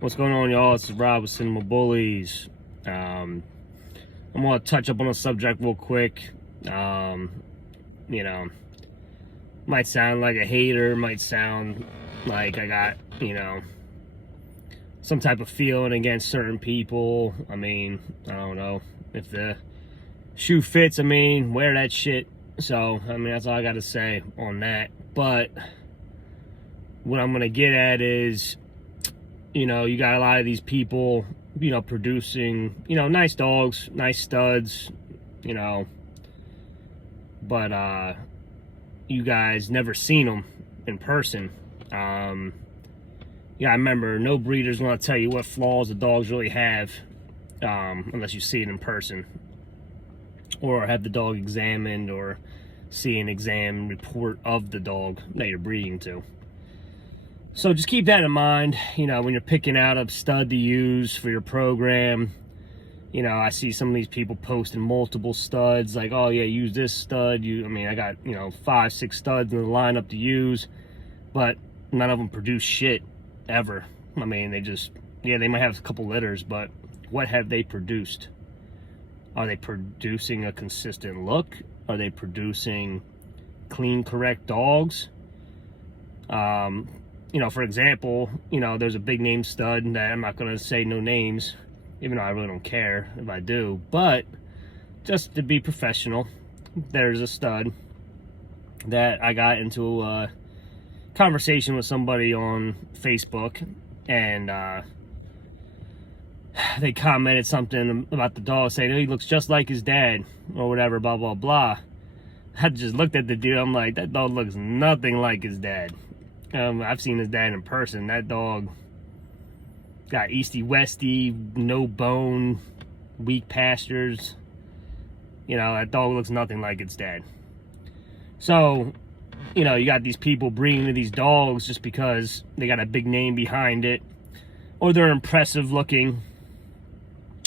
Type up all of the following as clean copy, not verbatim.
What's going on, y'all? This is Rob with Cinema Bullies. I'm gonna touch up on a subject real quick. You know, might sound like a hater, might sound like I got, some type of feeling against certain people. I mean, I don't know. If the shoe fits, wear that shit. So, that's all I gotta say on that. But what I'm gonna get at is, you got a lot of these people, producing, nice dogs, nice studs, but you guys never seen them in person. I remember no breeder's gonna tell you what flaws the dogs really have, unless you see it in person, or have the dog examined, or see an exam report of the dog that you're breeding to. So just keep that in mind, when you're picking out a stud to use for your program. I see some of these people posting multiple studs, like, oh yeah, use this stud. I got, 5-6 studs in the lineup to use, but none of them produce shit ever. They just, they might have a couple litters, but what have they produced? Are they producing a consistent look? Are they producing clean, correct dogs? For example, there's a big name stud that I'm not going to say no names, even though I really don't care if I do, but just to be professional, there's a stud that I got into a conversation with somebody on Facebook, and they commented something about the dog, saying, oh, he looks just like his dad, or whatever, blah, blah, blah. I just looked at the dude, I'm like, that dog looks nothing like his dad. I've seen his dad in person. That dog got easty-westy, no bone, weak pastures. That dog looks nothing like its dad. So, you got these people breeding to these dogs just because they got a big name behind it, or they're impressive looking.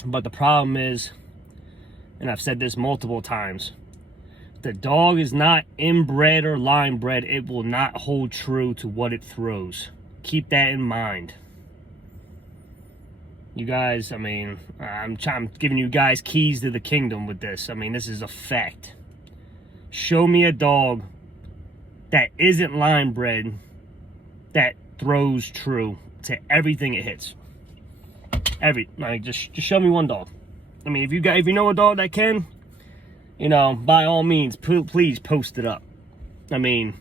But the problem is, and I've said this multiple times, the dog is not inbred or line bred. It will not hold true to what it throws. Keep that in mind. You guys, I'm giving you guys keys to the kingdom with this. This is a fact. Show me a dog that isn't line bred that throws true to everything it hits. Just show me one dog. If you know a dog that can, by all means, please post it up. There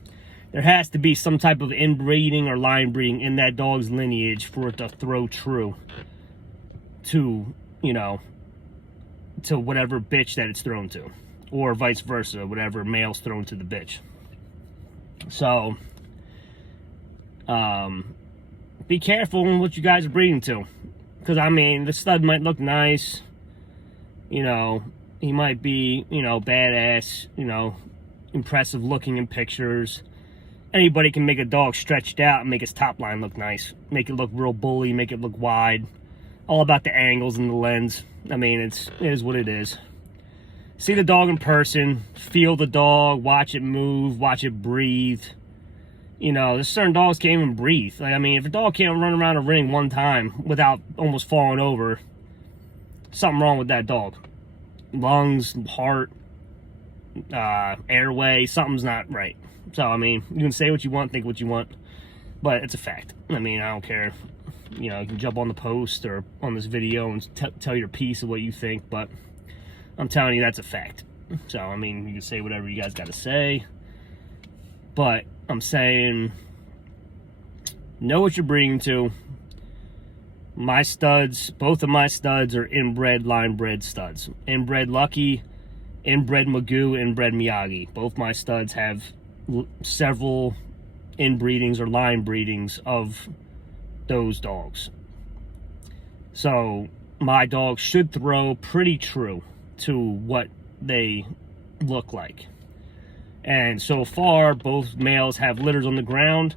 has to be some type of inbreeding or line breeding in that dog's lineage for it to throw true to, to whatever bitch that it's thrown to, or vice versa, whatever male's thrown to the bitch. So, be careful in what you guys are breeding to, because the stud might look nice, he might be, badass, impressive looking in pictures. Anybody can make a dog stretched out and make his top line look nice. Make it look real bully, make it look wide. All about the angles and the lens. It is what it is. See the dog in person, feel the dog, watch it move, watch it breathe. There's certain dogs can't even breathe. If a dog can't run around a ring one time without almost falling over, something wrong with that dog. Lungs, heart, airway, something's not right. So, you can say what you want, think what you want, but it's a fact. I don't care. You can jump on the post or on this video and tell your piece of what you think, but I'm telling you, that's a fact. So, you can say whatever you guys got to say, but I'm saying, know what you're breeding to. My studs, both of my studs are inbred, line bred studs. Inbred Lucky, inbred Magoo, inbred Miyagi. Both my studs have several inbreedings or line breedings of those dogs. So my dogs should throw pretty true to what they look like. And so far, both males have litters on the ground,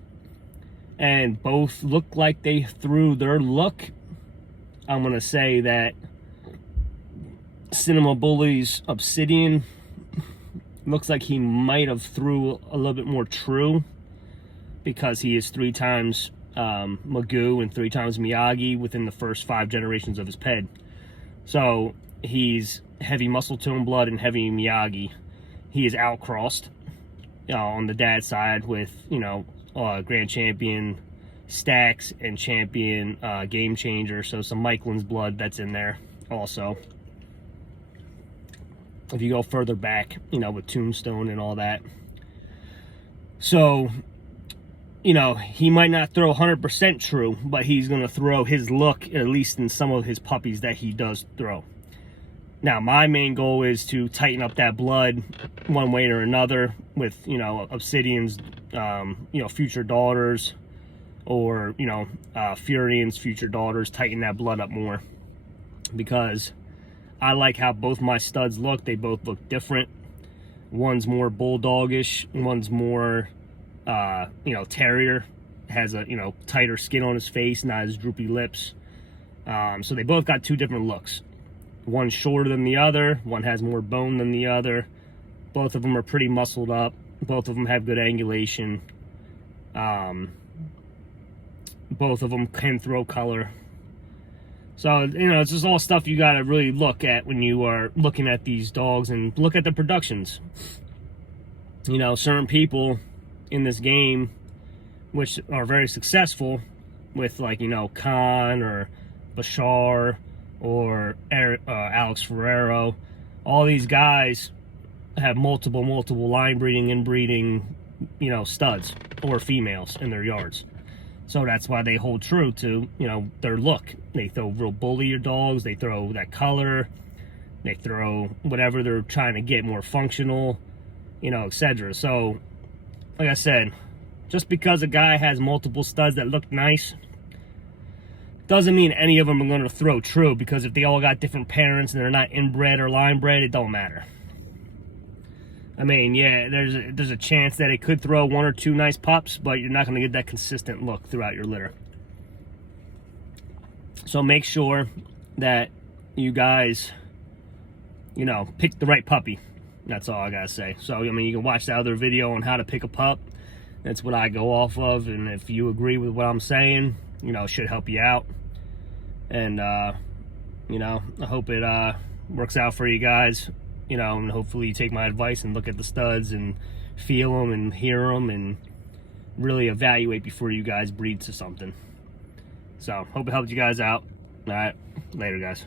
and both look like they threw their look. I'm going to say that Cinema Bullies Obsidian looks like he might have threw a little bit more true, because he is 3 times Magoo and 3 times Miyagi within the first 5 generations of his ped. So he's heavy muscle tone blood and heavy Miyagi. He is outcrossed on the dad's side with, Grand Champion Stacks and Champion Game Changer. So some Michelin's blood that's in there also. If you go further back, with Tombstone and all that. So, he might not throw 100% true, but he's going to throw his look, at least in some of his puppies that he does throw. Now, my main goal is to tighten up that blood one way or another with, Obsidian's, future daughters, or, Furian's future daughters, tighten that blood up more. Because I like how both my studs look. They both look different. One's more bulldogish, one's more, terrier. Has a, tighter skin on his face, not as droopy lips. So they both got 2 different looks. One's shorter than the other, one has more bone than the other. Both of them are pretty muscled up. Both of them have good angulation. Both of them can throw color. So, it's just all stuff you got to really look at when you are looking at these dogs and look at the productions. Certain people in this game, which are very successful with, like, Khan or Bashar or Alex Ferrero, all these guys have multiple line breeding, inbreeding, studs or females in their yards. So that's why they hold true to, their look. They throw real bullier dogs. They throw that color. They throw whatever they're trying to get more functional, etc. So, like I said, just because a guy has multiple studs that look nice doesn't mean any of them are going to throw true, because if they all got different parents and they're not inbred or line bred, it don't matter. I mean, yeah, there's a chance that it could throw 1 or 2 nice pups, but you're not going to get that consistent look throughout your litter. So make sure that you guys, pick the right puppy. That's all I got to say. So, you can watch the other video on how to pick a pup. That's what I go off of, and if you agree with what I'm saying, it should help you out. And, I hope it works out for you guys. And hopefully you take my advice and look at the studs and feel them and hear them and really evaluate before you guys breed to something. So, hope it helped you guys out. All right, later, guys.